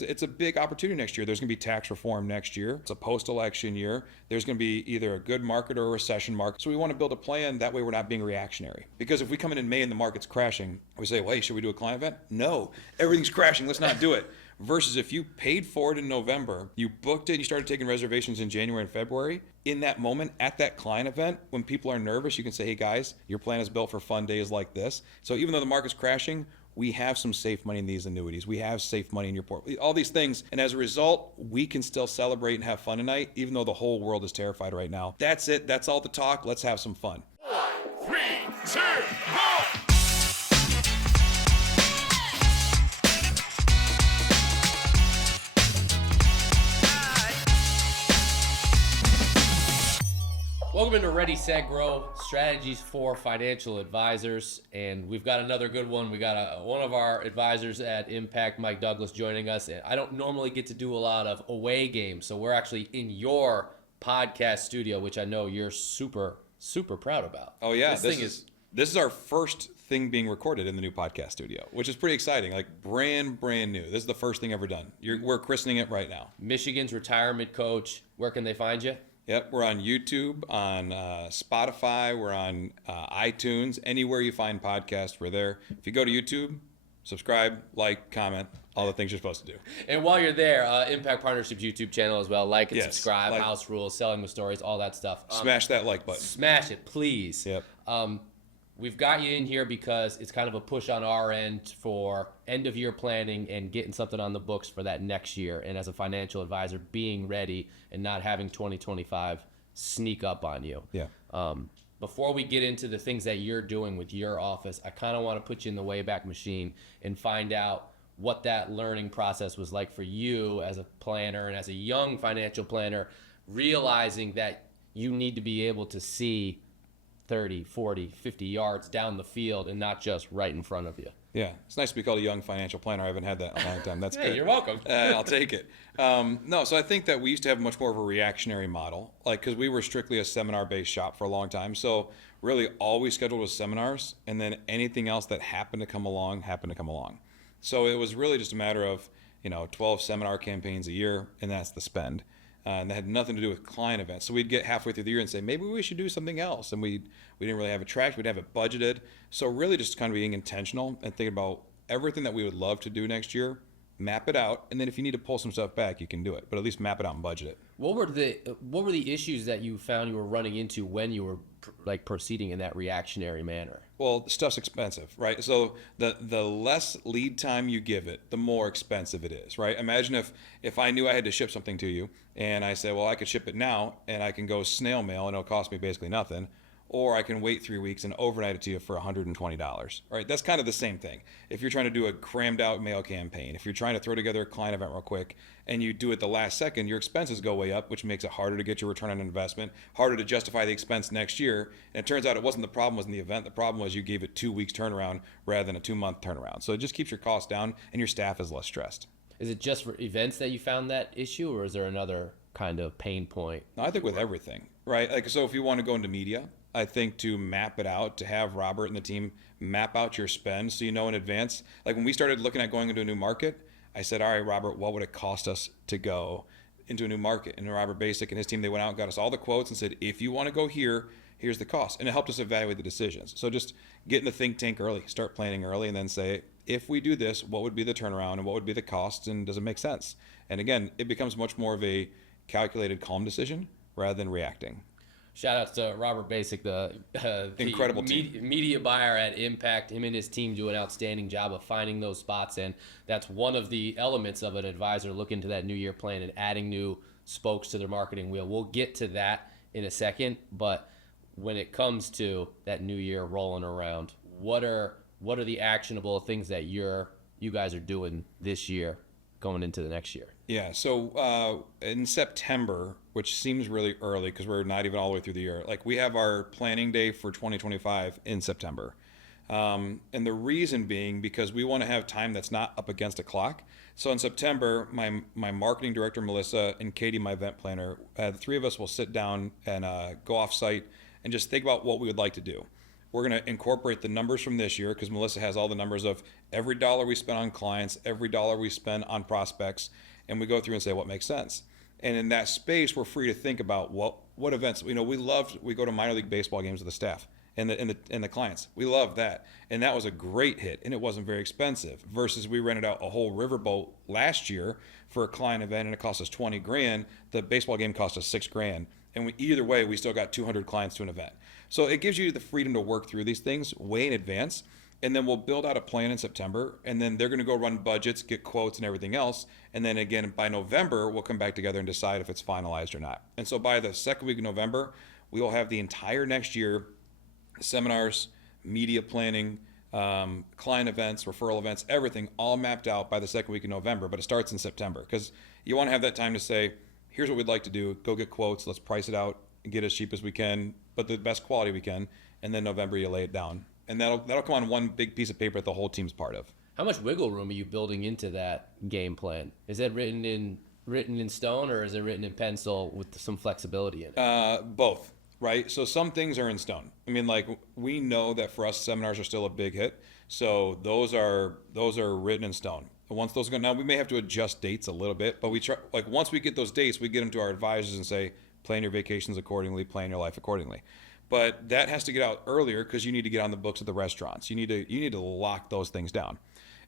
It's a big opportunity next year. There's going to be tax reform next year. It's a post-election year. There's going to be either a good market or a recession market. So we want to build a plan. That way we're not being reactionary. Because if we come in May and the market's crashing, we say, well, hey, should we do a client event? No, everything's crashing. Let's not do it. Versus if you paid for it in November, you booked it, and you started taking reservations in January and February, in that moment, at that client event, when people are nervous, you can say, hey guys, your plan is built for fun days like this. So even though the market's crashing, we have some safe money in these annuities. We have safe money in your portfolio, all these things. And as a result, we can still celebrate and have fun tonight, even though the whole world is terrified right now. That's it. That's all the talk. Let's have some fun. 3, 2, 1. Welcome into Ready, Set, Grow, Strategies for Financial Advisors. And we've got another good one. We got one of our advisors at Impact, Mike Douglas, joining us. And I don't normally get to do a lot of away games, so we're actually in your podcast studio, which I know you're super, super proud about. Oh, yeah. This is our first thing being recorded in the new podcast studio, which is pretty exciting. Like brand new. This is the first thing ever done. We're christening it right now. Michigan's retirement coach. Where can they find you? Yep, we're on YouTube, on Spotify, we're on iTunes. Anywhere you find podcasts, we're there. If you go to YouTube, subscribe, like, comment, all the things you're supposed to do. And while you're there, Impact Partnerships YouTube channel as well. Like and subscribe, House Rules, Selling the Stories, all that stuff. Smash that like button. Smash it, please. Yep. We've got you in here because it's kind of a push on our end for end-of-year planning and getting something on the books for that next year. And as a financial advisor, being ready and not having 2025 sneak up on you. Yeah. Before we get into the things that you're doing with your office, I kind of want to put you in the Wayback Machine and find out what that learning process was like for you as a planner and as a young financial planner, realizing that you need to be able to see 30, 40, 50 yards down the field and not just right in front of you. Yeah, it's nice to be called a young financial planner. I haven't had that in a long time. That's Hey, good. You're welcome. I'll take it. No, so I think that we used to have much more of a reactionary model, like because we were strictly a seminar-based shop for a long time. So really all we scheduled was seminars, and then anything else that happened to come along. So it was really just a matter of 12 seminar campaigns a year, and that's the spend. And that had nothing to do with client events. So we'd get halfway through the year and say, maybe we should do something else. And we didn't really have it tracked. We'd have it budgeted. So really just kind of being intentional and thinking about everything that we would love to do next year, map it out. And then if you need to pull some stuff back, you can do it. But at least map it out and budget it. What were the issues that you found you were running into when you were proceeding in that reactionary manner? Well, stuff's expensive, right? So the less lead time you give it, the more expensive it is, right? Imagine if I knew I had to ship something to you and I said, well, I could ship it now and I can go snail mail and it'll cost me basically nothing. Or I can wait 3 weeks and overnight it to you for $120, right? That's kind of the same thing. If you're trying to do a crammed out mail campaign, if you're trying to throw together a client event real quick and you do it the last second, your expenses go way up, which makes it harder to get your return on investment, harder to justify the expense next year. And it turns out the problem wasn't the event. The problem was you gave it 2 weeks turnaround rather than a 2-month turnaround. So it just keeps your costs down and your staff is less stressed. Is it just for events that you found that issue, or is there another kind of pain point? No, I think with everything, right? Like, so if you want to go into media, I think to map it out, to have Robert and the team map out your spend so you know in advance. Like when we started looking at going into a new market, I said, all right, Robert, what would it cost us to go into a new market? And Robert Basic and his team, they went out and got us all the quotes and said, if you want to go here, here's the cost. And it helped us evaluate the decisions. So just get in the think tank early, start planning early, and then say, if we do this, what would be the turnaround and what would be the cost, and does it make sense? And again, it becomes much more of a calculated, calm decision rather than reacting. Shout out to Robert Basic, the incredible media buyer at Impact. Him and his team do an outstanding job of finding those spots, and that's one of the elements of an advisor looking to that new year plan and adding new spokes to their marketing wheel. We'll get to that in a second, but when it comes to that new year rolling around, what are the actionable things that you guys are doing this year going into the next year? Yeah, so in September, which seems really early because we're not even all the way through the year, like we have our planning day for 2025 in September. And the reason being because we want to have time that's not up against a clock. So in September, my marketing director, Melissa, and Katie, my event planner, the three of us will sit down and go off site and just think about what we would like to do. We're going to incorporate the numbers from this year because Melissa has all the numbers of every dollar we spend on clients, every dollar we spend on prospects, and we go through and say what makes sense. And in that space, we're free to think about what events. We go to minor league baseball games with the staff and the clients. We love that, and that was a great hit, and it wasn't very expensive. Versus we rented out a whole riverboat last year for a client event, and it cost us $20,000. The baseball game cost us $6,000, and either way, we still got 200 clients to an event. So it gives you the freedom to work through these things way in advance. And then we'll build out a plan in September, and then they're going to go run budgets, get quotes and everything else. And then again, by November, we'll come back together and decide if it's finalized or not. And so by the second week of November, we will have the entire next year, seminars, media planning, client events, referral events, everything all mapped out by the second week of November. But it starts in September because you want to have that time to say, here's what we'd like to do. Go get quotes. Let's price it out and get as cheap as we can, but the best quality we can. And then November, you lay it down. And that'll come on one big piece of paper that the whole team's part of. How much wiggle room are you building into that game plan? Is it written in stone, or is it written in pencil with some flexibility in it? Both, right? So some things are in stone. I mean, like we know that for us, seminars are still a big hit. So those are written in stone. Once those go, now we may have to adjust dates a little bit, but we try. Like once we get those dates, we get them to our advisors and say, plan your vacations accordingly, plan your life accordingly. But that has to get out earlier because you need to get on the books of the restaurants. You need to lock those things down.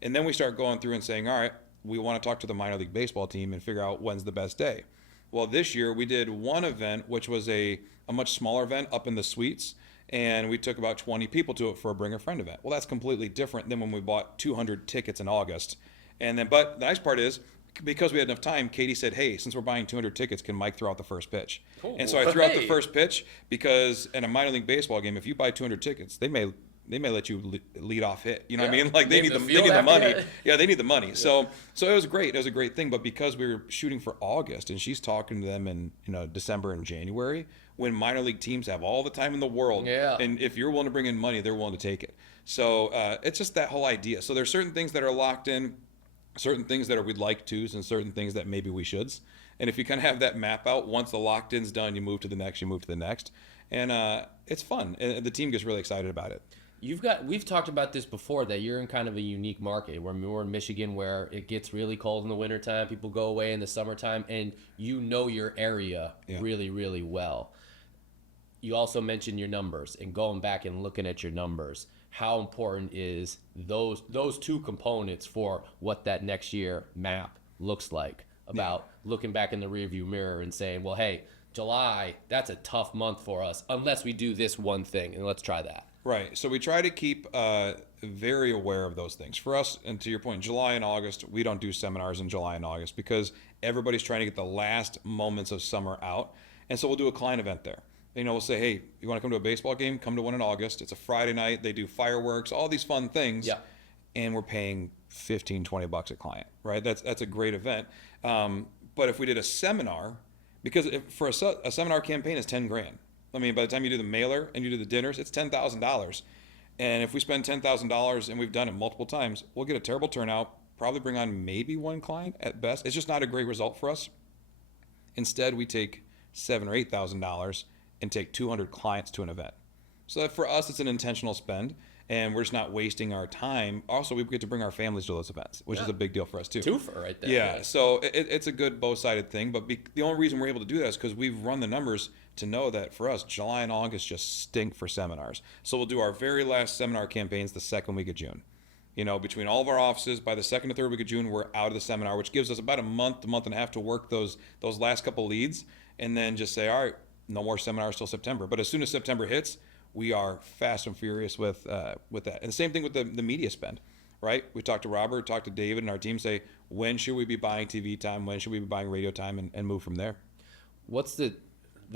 And then we start going through and saying, all right, we want to talk to the minor league baseball team and figure out when's the best day. Well, this year we did one event, which was a much smaller event up in the suites, and we took about 20 people to it for a bring a friend event. Well, that's completely different than when we bought 200 tickets in August. And then, but the nice part is, because we had enough time, Katie said, hey, since we're buying 200 tickets, can Mike throw out the first pitch? Cool. And so I threw out the first pitch because in a minor league baseball game, if you buy 200 tickets, they may let you lead off hit. You know what I mean? Like they need the money. Yeah, they need the money. Yeah. So it was great. It was a great thing. But because we were shooting for August and she's talking to them in December and January, when minor league teams have all the time in the world, and if you're willing to bring in money, they're willing to take it. So it's just that whole idea. So there's certain things that are locked in, certain things that we'd like to's, and certain things that maybe we shoulds. And if you kind of have that map out, once the locked in's done, you move to the next, and it's fun, and the team gets really excited about it. We've talked about this before, that you're in kind of a unique market. We're in Michigan, where it gets really cold in the wintertime, people go away in the summertime, and you know your area really, really well. You also mentioned your numbers, and going back and looking at your numbers. How important is those two components for what that next year map looks like? About looking back in the rearview mirror and saying, well, hey, July, that's a tough month for us unless we do this one thing, and let's try that. Right. So we try to keep very aware of those things. For us, and to your point, July and August, we don't do seminars in July and August because everybody's trying to get the last moments of summer out. And so we'll do a client event there. We'll say, hey, you want to come to a baseball game? Come to one in August. It's a Friday night. They do fireworks, all these fun things. Yeah. And we're paying $15-$20 a client, right? That's a great event. But if we did a seminar, because for a seminar campaign is $10,000. I mean, by the time you do the mailer and you do the dinners, it's $10,000. And if we spend $10,000, and we've done it multiple times, we'll get a terrible turnout, probably bring on maybe one client at best. It's just not a great result for us. Instead, we take $7,000 or $8,000 and take 200 clients to an event. So for us, it's an intentional spend, and we're just not wasting our time. Also, we get to bring our families to those events, which is a big deal for us too. Twofer right there. Yeah, so it's a good both-sided thing, but the only reason we're able to do that is because we've run the numbers to know that for us, July and August just stink for seminars. So we'll do our very last seminar campaigns the second week of June. Between all of our offices, by the second or third week of June, we're out of the seminar, which gives us about a month and a half to work those last couple leads, and then just say, all right, no more seminars till September. But as soon as September hits, we are fast and furious with that. And the same thing with the media spend, right? We talk to Robert, talk to David, and our team say, when should we be buying TV time? When should we be buying radio time, and move from there? What's the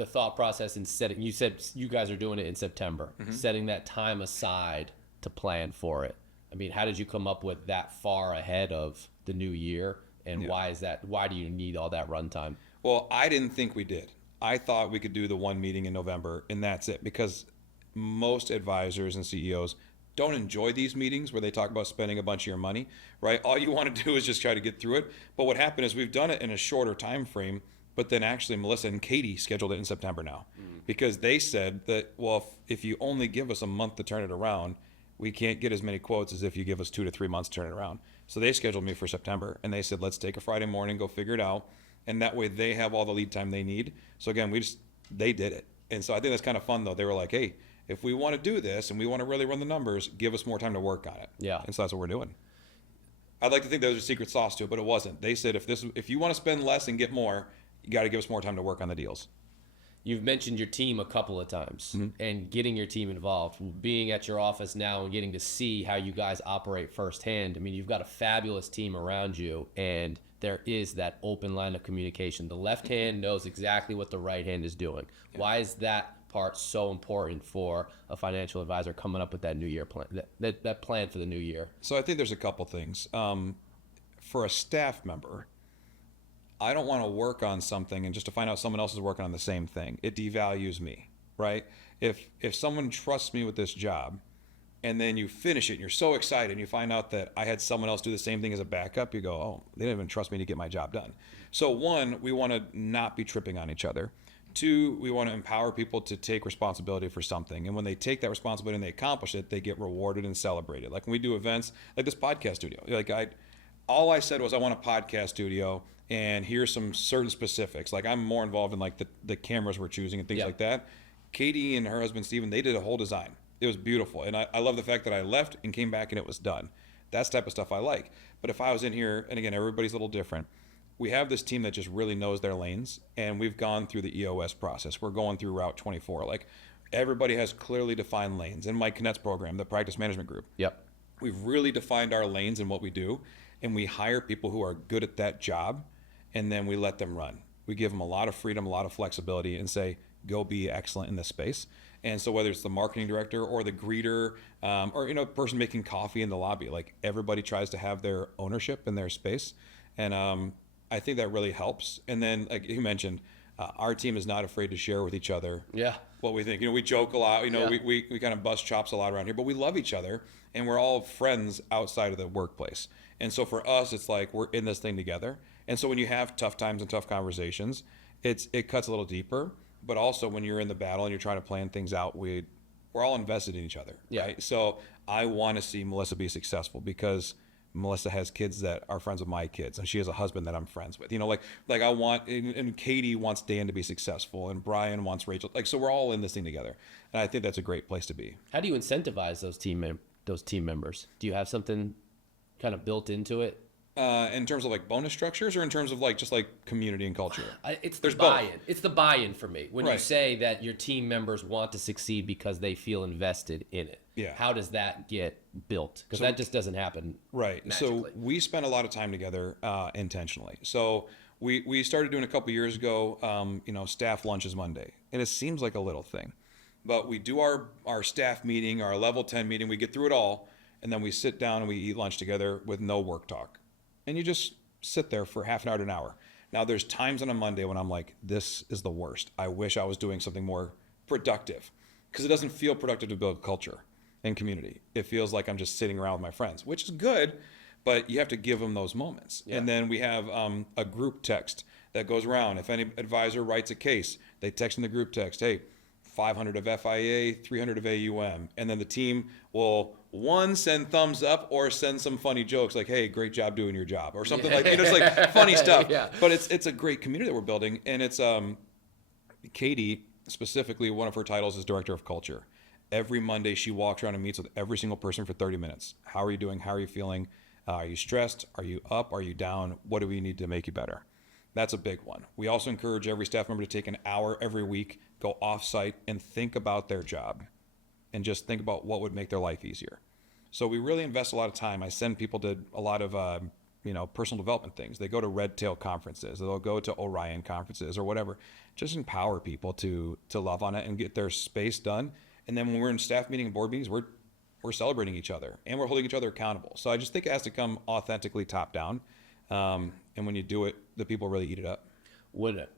thought process in setting? You said you guys are doing it in September, setting that time aside to plan for it. I mean, how did you come up with that far ahead of the new year? And why is that? Why do you need all that runtime? Well, I didn't think we did. I thought we could do the one meeting in November and that's it, because most advisors and CEOs don't enjoy these meetings where they talk about spending a bunch of your money, right? All you want to do is just try to get through it. But what happened is we've done it in a shorter time frame But then actually Melissa and Katie scheduled it in September now because they said that, well, if you only give us a month to turn it around, we can't get as many quotes as if you give us 2 to 3 months to turn it around. So they scheduled me for September, and they said, let's take a Friday morning, go figure it out. And that way they have all the lead time they need. So again, they did it. And so I think that's kind of fun though. They were like, hey, if we want to do this and we want to really run the numbers, give us more time to work on it. Yeah. And so that's what we're doing. I'd like to think there was a secret sauce to it, but it wasn't. They said, if you want to spend less and get more, you got to give us more time to work on the deals. You've mentioned your team a couple of times and getting your team involved. Being at your office now and getting to see how you guys operate firsthand. I mean, you've got a fabulous team around you, and there is that open line of communication. The left hand knows exactly what the right hand is doing. Yeah. Why is that part so important for a financial advisor coming up with that new year plan, that plan for the new year? So I think there's a couple things. For a staff member, I don't want to work on something and just to find out someone else is working on the same thing. It devalues me, right? If someone trusts me with this job and then you finish it and you're so excited and you find out that I had someone else do the same thing as a backup, you go, oh, they didn't even trust me to get my job done. So one, we want to not be tripping on each other. Two, we want to empower people to take responsibility for something. And when they take that responsibility and they accomplish it, they get rewarded and celebrated. Like when we do events like this podcast studio, all I said was I want a podcast studio and here's some certain specifics. Like I'm more involved in like the cameras we're choosing and things like that. Katie and her husband, Steven, they did a whole design. It was beautiful. And I love the fact that I left and came back and it was done. That's the type of stuff I like. But if I was in here, and again, everybody's a little different. We have this team that just really knows their lanes, and we've gone through the EOS process. We're going through Route 24. Like everybody has clearly defined lanes. In Mike Kinnett's program, the practice management group, we've really defined our lanes and what we do, and we hire people who are good at that job, and then we let them run. We give them a lot of freedom, a lot of flexibility, and say, go be excellent in this space. And so whether it's the marketing director or the greeter or a person making coffee in the lobby, like everybody tries to have their ownership in their space. And I think that really helps. And then, like you mentioned, our team is not afraid to share with each other what we think. We joke a lot. We kind of bust chops a lot around here, but we love each other, and we're all friends outside of the workplace. And so for us, it's like we're in this thing together. And so when you have tough times and tough conversations, it cuts a little deeper. But also when you're in the battle and you're trying to plan things out, we're all invested in each other, right? So I want to see Melissa be successful because Melissa has kids that are friends with my kids, and she has a husband that I'm friends with. Like I want, and Katie wants Dan to be successful, and Brian wants Rachel. Like, so we're all in this thing together, and I think that's a great place to be. How do you incentivize those team members? Do you have something kind of built into it? In terms of like bonus structures, or in terms of like just like community and culture? There's buy-in. Both. It's the buy-in for me. When right. You say that your team members want to succeed because they feel invested in it. Yeah. How does that get built? Because that just doesn't happen. Right. Magically. So we spend a lot of time together intentionally. So we started doing a couple years ago, staff lunches Monday, and it seems like a little thing, but we do our staff meeting, our level 10 meeting. We get through it all, and then we sit down and we eat lunch together with no work talk. And you just sit there for half an hour to an hour. Now, there's times on a Monday when I'm like, this is the worst. I wish I was doing something more productive, because it doesn't feel productive to build culture and community. It feels like I'm just sitting around with my friends, which is good, but you have to give them those moments. Yeah. And then we have a group text that goes around. If any advisor writes a case, they text in the group text, hey, 500 of FIA, 300 of AUM. And then the team will send thumbs up or send some funny jokes like, hey, great job doing your job, or something like, just like funny stuff. Yeah. But it's a great community that we're building. And it's Katie, specifically, one of her titles is Director of Culture. Every Monday she walks around and meets with every single person for 30 minutes. How are you doing? How are you feeling? Are you stressed? Are you up? Are you down? What do we need to make you better? That's a big one. We also encourage every staff member to take an hour every week, go off-site and think about their job and just think about what would make their life easier. So we really invest a lot of time. I send people to a lot of personal development things. They go to Red Tail conferences, they'll go to Orion conferences or whatever. Just empower people to love on it and get their space done. And then when we're in staff meeting and board meetings, we're celebrating each other and we're holding each other accountable. So I just think it has to come authentically top down. And when you do it, the people really eat it up.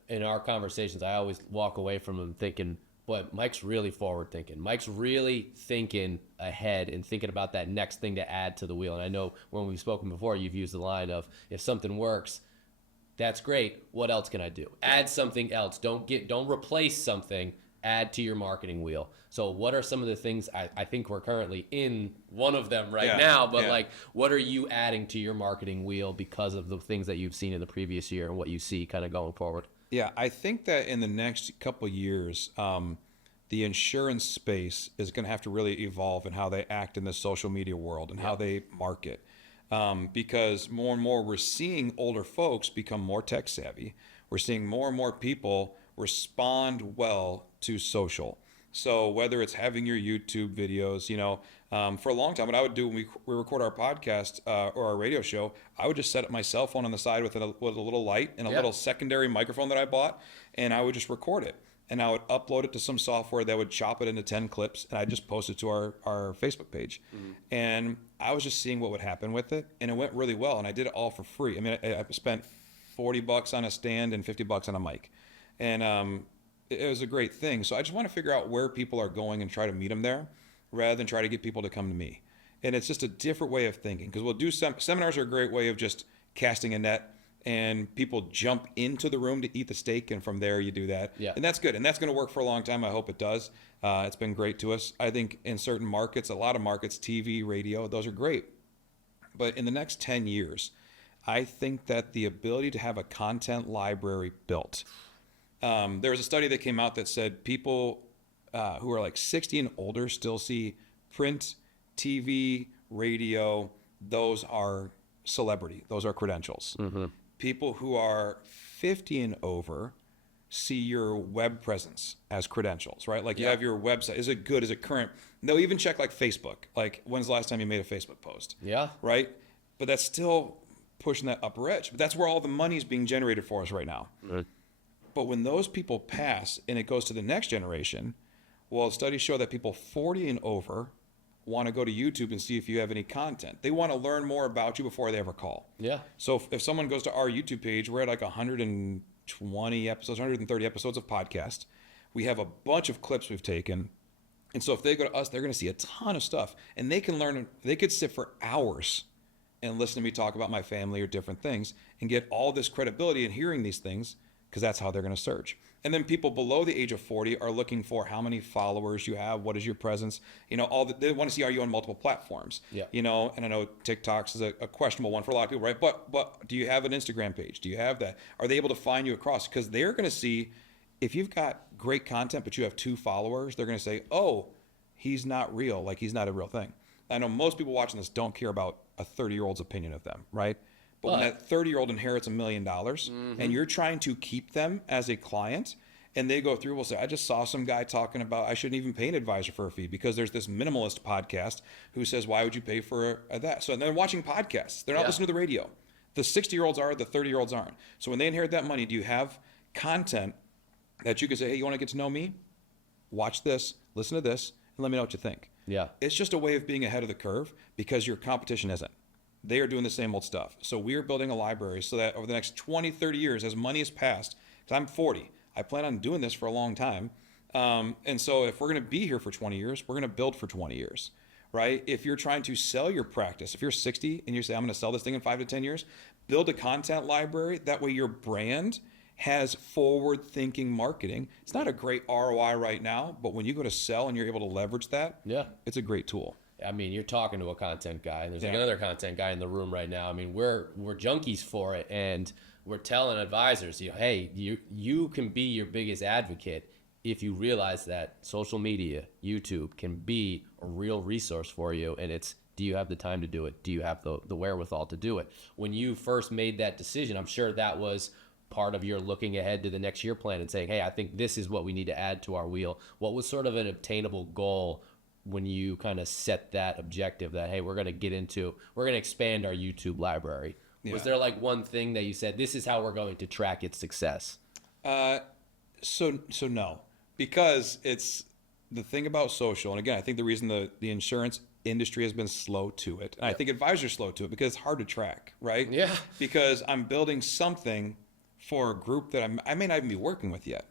In our conversations, I always walk away from them thinking, boy, Mike's really forward thinking. Mike's really thinking ahead and thinking about that next thing to add to the wheel. And I know when we've spoken before, you've used the line of, if something works, That's great. What else can I do? Add something else. Don't replace something. Add to your marketing wheel. So what are some of the things I think we're currently in one of them now, but like what are you adding to your marketing wheel because of the things that you've seen in the previous year and what you see kind of going forward? Yeah, I think that in the next couple of years, the insurance space is going to have to really evolve in how they act in the social media world and how they market. Because more and more we're seeing older folks become more tech savvy. We're seeing more and more people respond well to social. So whether it's having your YouTube videos, for a long time, what I would do when we record our podcast or our radio show, I would just set up my cell phone on the side with a little light and a little secondary microphone that I bought, and I would just record it. And I would upload it to some software that would chop it into 10 clips, and I'd just post it to our Facebook page. And I was just seeing what would happen with it, and it went really well, and I did it all for free. I mean, I spent $40 on a stand and $50 on a mic. And it was a great thing. So I just want to figure out where people are going and try to meet them there rather than try to get people to come to me. And it's just a different way of thinking, because we'll do seminars are a great way of just casting a net and people jump into the room to eat the steak, and from there you do that. Yeah. And that's good. And that's going to work for a long time. I hope it does. It's been great to us. I think in certain markets, a lot of markets, TV, radio, those are great. But in the next 10 years, I think that the ability to have a content library built. There was a study that came out that said people who are like 60 and older still see print, TV, radio. Those are celebrity. Those are credentials. People who are 50 and over see your web presence as credentials, right? Like you have your website. Is it good? Is it current? They'll even check like Facebook. Like, when's the last time you made a Facebook post? Yeah. Right? But that's still pushing that upper edge. But that's where all the money is being generated for us right now. But when those people pass and it goes to the next generation, well, studies show that people 40 and over want to go to YouTube and see if you have any content. They want to learn more about you before they ever call. Yeah. So if someone goes to our YouTube page, we're at like 120 episodes, 130 episodes of podcast. We have a bunch of clips we've taken. And so if they go to us, they're going to see a ton of stuff. And they can learn, they could sit for hours and listen to me talk about my family or different things and get all this credibility in hearing these things, because that's how they're going to search. And then people below the age of 40 are looking for how many followers you have, what is your presence, they want to see, are you on multiple platforms? Yeah. And I know TikTok's is a questionable one for a lot of people, right? But do you have an Instagram page? Do you have that? Are they able to find you across? Because they're going to see, if you've got great content but you have 2 followers, they're going to say, oh, he's not real, like he's not a real thing. I know most people watching this don't care about a 30-year-old's opinion of them, right? But when that 30-year-old inherits $1 million and you're trying to keep them as a client, and they go through, will say, I just saw some guy talking about I shouldn't even pay an advisor for a fee because there's this minimalist podcast who says, why would you pay for that? So they're watching podcasts. They're not listening to the radio. The 60-year-olds are, the 30-year-olds aren't. So when they inherit that money, do you have content that you can say, hey, you want to get to know me? Watch this, listen to this, and let me know what you think. Yeah. It's just a way of being ahead of the curve because your competition isn't. They are doing the same old stuff. So we are building a library so that over the next 20, 30 years, as money has passed, because I'm 40, I plan on doing this for a long time. And so if we're going to be here for 20 years, we're going to build for 20 years, right? If you're trying to sell your practice, if you're 60 and you say, I'm going to sell this thing in 5 to 10 years, build a content library. That way your brand has forward-thinking marketing. It's not a great ROI right now, but when you go to sell and you're able to leverage that, it's a great tool. I mean, you're talking to a content guy, and there's like another content guy in the room right now. I mean, we're junkies for it, and we're telling advisors, hey, you can be your biggest advocate if you realize that social media, YouTube, can be a real resource for you, and it's, do you have the time to do it? Do you have the wherewithal to do it? When you first made that decision, I'm sure that was part of your looking ahead to the next year plan and saying, hey, I think this is what we need to add to our wheel. What was sort of an obtainable goal when you kind of set that objective that, hey, we're going to expand our YouTube library? Was there like one thing that you said, this is how we're going to track its success? So no, because it's the thing about social. And again, I think the reason the insurance industry has been slow to it, and I think advisors slow to it because it's hard to track, right? Yeah. Because I'm building something for a group that I may not even be working with yet,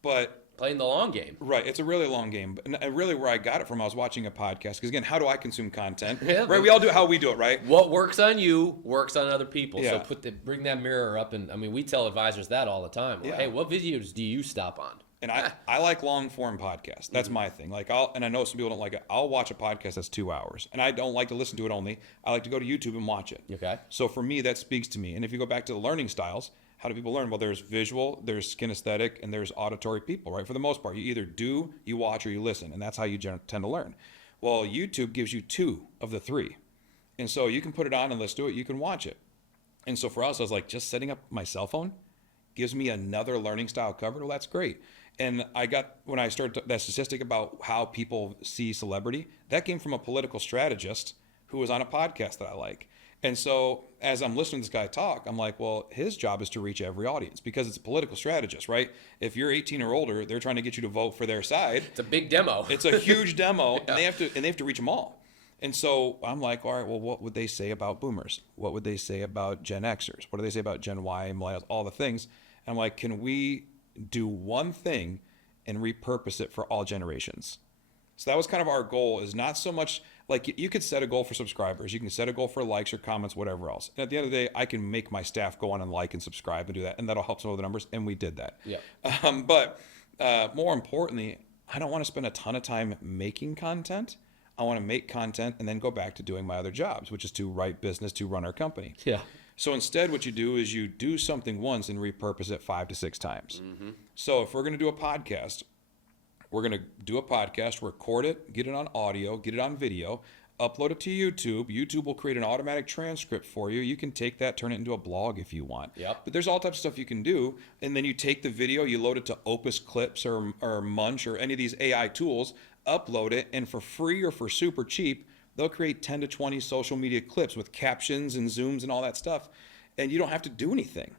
but playing the long game. Right. It's a really long game. And really where I got it from, I was watching a podcast. Because, again, how do I consume content? Yeah, right. We all do it how we do it, right? What works on you works on other people. Yeah. So bring that mirror up. And, I mean, we tell advisors that all the time. Yeah. Hey, what videos do you stop on? And I like long form podcasts. That's my thing. Like and I know some people don't like it. I'll watch a podcast that's 2 hours, and I don't like to listen to it only. I like to go to YouTube and watch it. Okay. So for me, that speaks to me. And if you go back to the learning styles, how do people learn? Well, there's visual, there's kinesthetic, and there's auditory people, right? For the most part, you either do, you watch, or you listen, and that's how you tend to learn. Well, YouTube gives you 2 of the 3. And so you can put it on and listen to it. You can watch it. And so for us, I was like, just setting up my cell phone gives me another learning style covered. Well, that's great. And when I started that statistic about how people see celebrity, that came from a political strategist who was on a podcast that I like. And so as I'm listening to this guy talk, I'm like, well, his job is to reach every audience because it's a political strategist, right? If you're 18 or older, they're trying to get you to vote for their side. It's a big demo. It's a huge demo, Yeah. and they have to reach them all. And so I'm like, all right, well, what would they say about boomers? What would they say about Gen Xers? What do they say about Gen Y, millennials, all the things? And I'm like, can we do one thing and repurpose it for all generations? So that was kind of our goal, is not so much like you could set a goal for subscribers, you can set a goal for likes or comments, whatever else. And at the end of the day, I can make my staff go on and like and subscribe and do that, and that'll help some of the numbers. And we did that. Yeah. But more importantly, I don't want to spend a ton of time making content. I want to make content and then go back to doing my other jobs, which is to write business, to run our company. Yeah. So instead, what you do is you do something once and repurpose it 5 to 6 times. So if we're going to do a podcast, we're going to do a podcast, record it, get it on audio, get it on video, upload it to YouTube. YouTube will create an automatic transcript for you. You can take that, turn it into a blog if you want. Yep. But there's all types of stuff you can do. And then you take the video, you load it to Opus Clips or Munch or any of these AI tools, upload it, and for free or for super cheap, they'll create 10 to 20 social media clips with captions and zooms and all that stuff. And you don't have to do anything.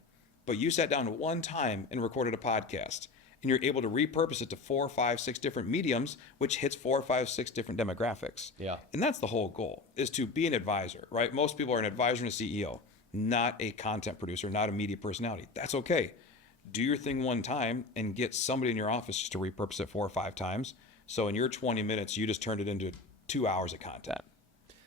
But you sat down one time and recorded a podcast. And you're able to repurpose it to 4, 5, 6 different mediums, which hits 4, 5, 6 different demographics. Yeah. And that's the whole goal, is to be an advisor, right? Most people are an advisor and a CEO, not a content producer, not a media personality. That's okay. Do your thing one time and get somebody in your office just to repurpose it 4 or 5 times. So in your 20 minutes, you just turned it into 2 hours of content.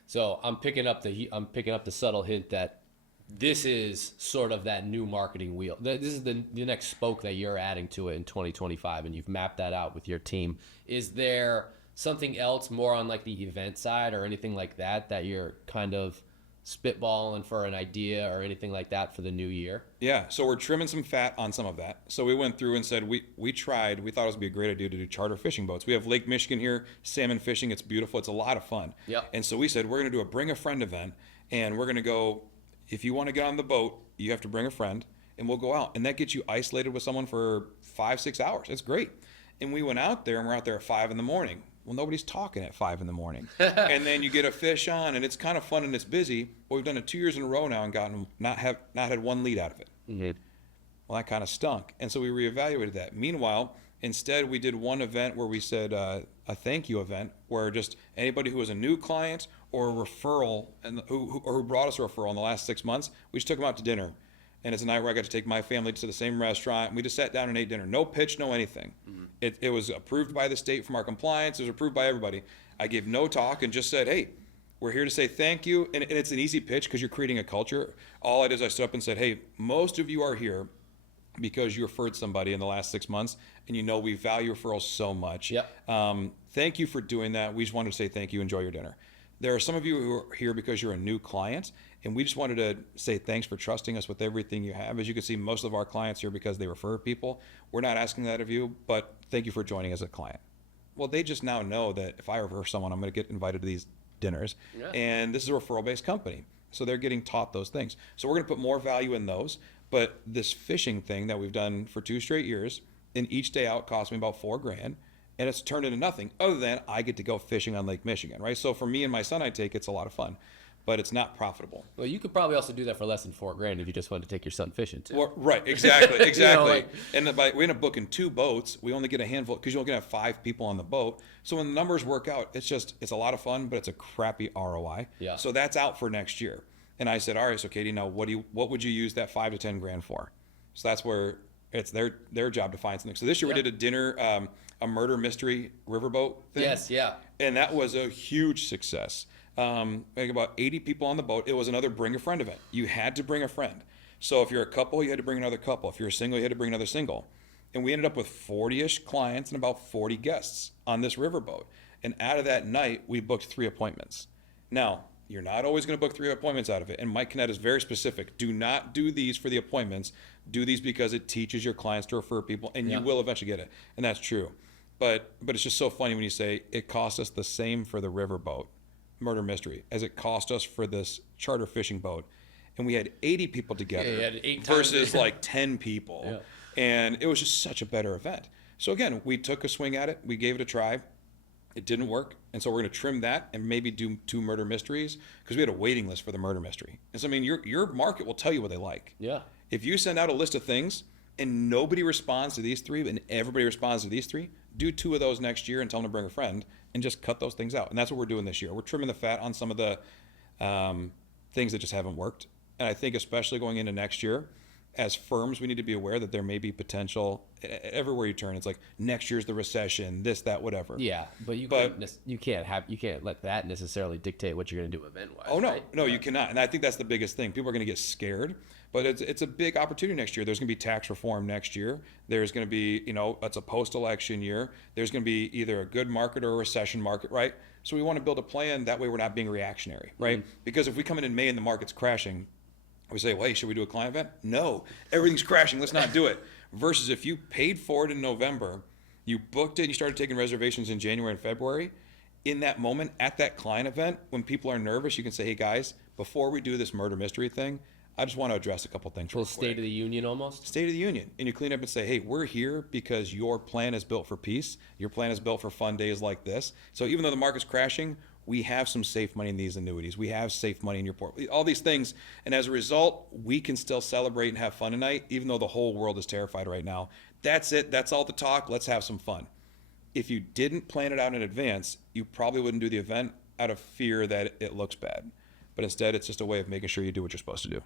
So I'm picking up the subtle hint that this is sort of that new marketing wheel. This is the next spoke that you're adding to it in 2025, and you've mapped that out with your team. Is there something else more on like the event side or anything like that you're kind of spitballing for an idea or anything like that for the new year? Yeah, so we're trimming some fat on some of that. So we went through and said we thought it would be a great idea to do charter fishing boats. We have Lake Michigan here, salmon fishing. It's beautiful. It's a lot of fun. Yep. And so we said we're going to do a bring a friend event, and we're going to go. If you want to get on the boat, you have to bring a friend, and we'll go out. And that gets you isolated with someone for 5, 6 hours. It's great. And we went out there, and we're out there at 5 in the morning. Well, nobody's talking at 5 in the morning. And then you get a fish on, and it's kind of fun and it's busy. But we've done it 2 years in a row now and gotten not had one lead out of it. Mm-hmm. Well, that kind of stunk. And so we reevaluated that. Meanwhile, instead, we did one event where we said a thank you event where just anybody who was a new client or a referral and who brought us a referral in the last 6 months, we just took them out to dinner. And it's a night where I got to take my family to the same restaurant. And we just sat down and ate dinner. No pitch, no anything. Mm-hmm. It was approved by the state from our compliance. It was approved by everybody. I gave no talk and just said, hey, we're here to say thank you. And it's an easy pitch because you're creating a culture. All I did is I stood up and said, hey, most of you are here because you referred somebody in the last 6 months, and you know we value referrals so much. Yep. Thank you for doing that. We just wanted to say thank you. Enjoy your dinner. There are some of you who are here because you're a new client, and we just wanted to say thanks for trusting us with everything you have. As you can see, most of our clients here because they refer people. We're not asking that of you, but thank you for joining as a client. Well, they just now know that if I refer someone, I'm going to get invited to these dinners, Yeah. and this is a referral-based company. So they're getting taught those things. So we're going to put more value in those. But this fishing thing that we've done for 2 straight years, and each day out cost me about $4,000, and it's turned into nothing other than I get to go fishing on Lake Michigan, right? So for me and my son, it's a lot of fun, but it's not profitable. Well, you could probably also do that for less than $4,000 if you just wanted to take your son fishing too. Well, right, exactly. like- And we end up booking 2 boats. We only get a handful because you only can have 5 people on the boat. So when the numbers work out, it's a lot of fun, but it's a crappy ROI. Yeah. So that's out for next year. And I said, all right, so Katie, now what would you use that $5,000 to $10,000 for? So that's where It's their job to find something. So this year we did a dinner, a murder mystery riverboat thing. Yes, yeah. And that was a huge success. Like about 80 people on the boat. It was another bring a friend event. You had to bring a friend. So if you're a couple, you had to bring another couple. If you're a single, you had to bring another single. And we ended up with 40-ish clients and about 40 guests on this riverboat. And out of that night, we booked 3 appointments. Now, you're not always going to book 3 appointments out of it. And Mike Kinnett is very specific. Do not do these for the appointments. Do these because it teaches your clients to refer people, and you will eventually get it. And that's true. But it's just so funny when you say it cost us the same for the riverboat murder mystery as it cost us for this charter fishing boat. And we had 80 people together you had 8 times versus like 10 people. Yeah. And it was just such a better event. So again, we took a swing at it. We gave it a try. It didn't work. And so we're going to trim that and maybe do 2 murder mysteries because we had a waiting list for the murder mystery. And so, I mean, your market will tell you what they like. Yeah. If you send out a list of things and nobody responds to these 3 and everybody responds to these 3, do 2 of those next year and tell them to bring a friend and just cut those things out. And that's what we're doing this year. We're trimming the fat on some of the things that just haven't worked. And I think especially going into next year, as firms, we need to be aware that there may be potential everywhere you turn. It's like next year's the recession, this, that, whatever. Yeah, but you can't let that necessarily dictate what you're going to do event-wise. Oh no, right? no, you cannot. And I think that's the biggest thing. People are going to get scared, but it's a big opportunity next year. There's going to be tax reform next year. There's going to be, it's a post-election year. There's going to be either a good market or a recession market, right? So we want to build a plan that way we're not being reactionary, right? Mm-hmm. Because if we come in May and the market's crashing, we say, well, hey, should we do a client event? No, everything's crashing. Let's not do it. Versus if you paid for it in November, you booked it, and you started taking reservations in January and February. In that moment, at that client event, when people are nervous, you can say, hey, guys, before we do this murder mystery thing, I just want to address a couple things. Well, State of the Union almost? State of the Union. And you clean up and say, hey, we're here because your plan is built for peace. Your plan is built for fun days like this. So even though the market's crashing, we have some safe money in these annuities. We have safe money in your portfolio, all these things. And as a result, we can still celebrate and have fun tonight, even though the whole world is terrified right now. That's it. That's all the talk. Let's have some fun. If you didn't plan it out in advance, you probably wouldn't do the event out of fear that it looks bad. But instead, it's just a way of making sure you do what you're supposed to do.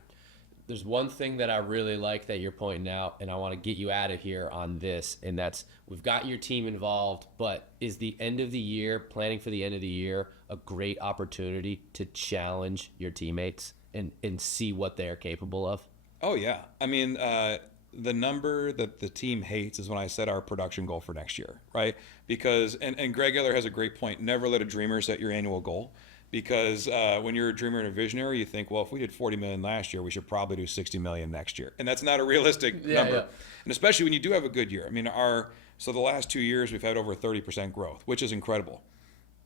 There's one thing that I really like that you're pointing out, and I want to get you out of here on this, and that's we've got your team involved, but is the end of the year, planning for the end of the year, a great opportunity to challenge your teammates and see what they're capable of? Oh, yeah. I mean, the number that the team hates is when I set our production goal for next year, right? Because, and Greg Eller has a great point, never let a dreamer set your annual goal. Because when you're a dreamer and a visionary, you think, well, if we did 40 million last year, we should probably do 60 million next year. And that's not a realistic number. Yeah. And especially when you do have a good year. I mean, so the last 2 years, we've had over 30% growth, which is incredible.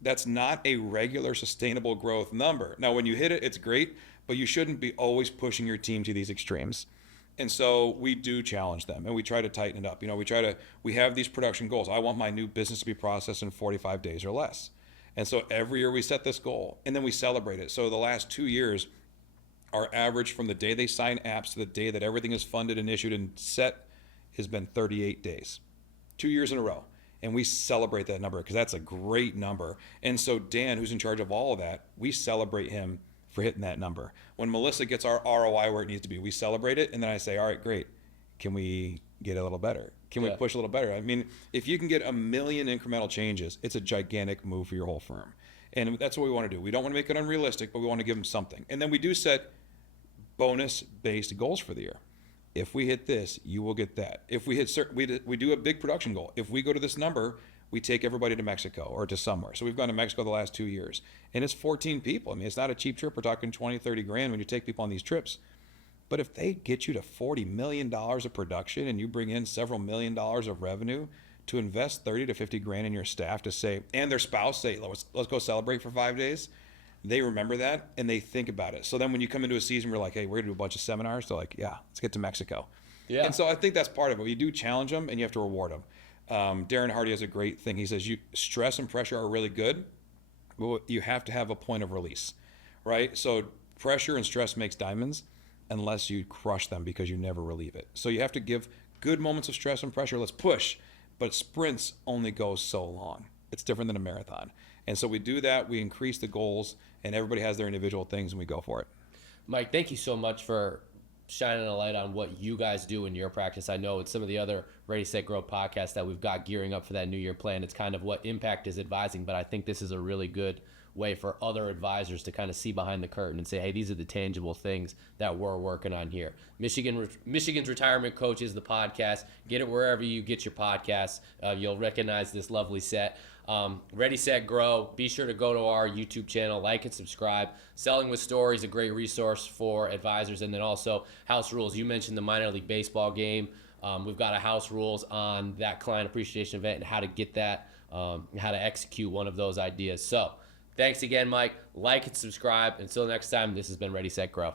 That's not a regular sustainable growth number. Now, when you hit it, it's great, but you shouldn't be always pushing your team to these extremes. And so we do challenge them and we try to tighten it up. We have these production goals. I want my new business to be processed in 45 days or less. And so every year we set this goal and then we celebrate it. So the last 2 years, our average from the day they sign apps to the day that everything is funded and issued and set has been 38 days, 2 years in a row. And we celebrate that number because that's a great number. And so Dan, who's in charge of all of that, we celebrate him for hitting that number. When Melissa gets our ROI where it needs to be, we celebrate it. And then I say, all right, great. Can we get a little better? Can we push a little better? I mean, if you can get 1 million incremental changes, it's a gigantic move for your whole firm. And that's what we want to do. We don't want to make it unrealistic, but we want to give them something. And then we do set bonus-based goals for the year. If we hit this, you will get that. If we hit we do a big production goal. If we go to this number, we take everybody to Mexico or to somewhere. So we've gone to Mexico the last 2 years. And it's 14 people. I mean, it's not a cheap trip. We're talking 20, 30 grand when you take people on these trips. But if they get you to $40 million of production and you bring in several $1 million of revenue to invest 30 to 50 grand in your staff to say, and their spouse say, let's go celebrate for 5 days. They remember that and they think about it. So then when you come into a season, we're like, hey, we're gonna do a bunch of seminars. They're like, yeah, let's get to Mexico. Yeah. And so I think that's part of it. You do challenge them and you have to reward them. Darren Hardy has a great thing. He says, stress and pressure are really good, but you have to have a point of release, right? So pressure and stress makes diamonds, unless you crush them because you never relieve it. So you have to give good moments of stress and pressure. Let's push. But sprints only go so long. It's different than a marathon. And so we do that. We increase the goals, and everybody has their individual things, and we go for it. Mike, thank you so much for shining a light on what you guys do in your practice. I know it's some of the other Ready, Set, Grow podcasts that we've got gearing up for that New Year plan. It's kind of what Impact is advising, but I think this is a really good way for other advisors to kind of see behind the curtain and say, hey, these are the tangible things that we're working on here. Michigan's Retirement Coach is the podcast. Get it wherever you get your podcasts. You'll recognize this lovely set. Ready, Set, Grow. Be sure to go to our YouTube channel, like and subscribe. Selling with Stories, a great resource for advisors. And then also House Rules. You mentioned the minor league baseball game. We've got a House Rules on that client appreciation event and how to get that, how to execute one of those ideas. So thanks again, Mike. Like and subscribe. Until next time, this has been Ready, Set, Grow.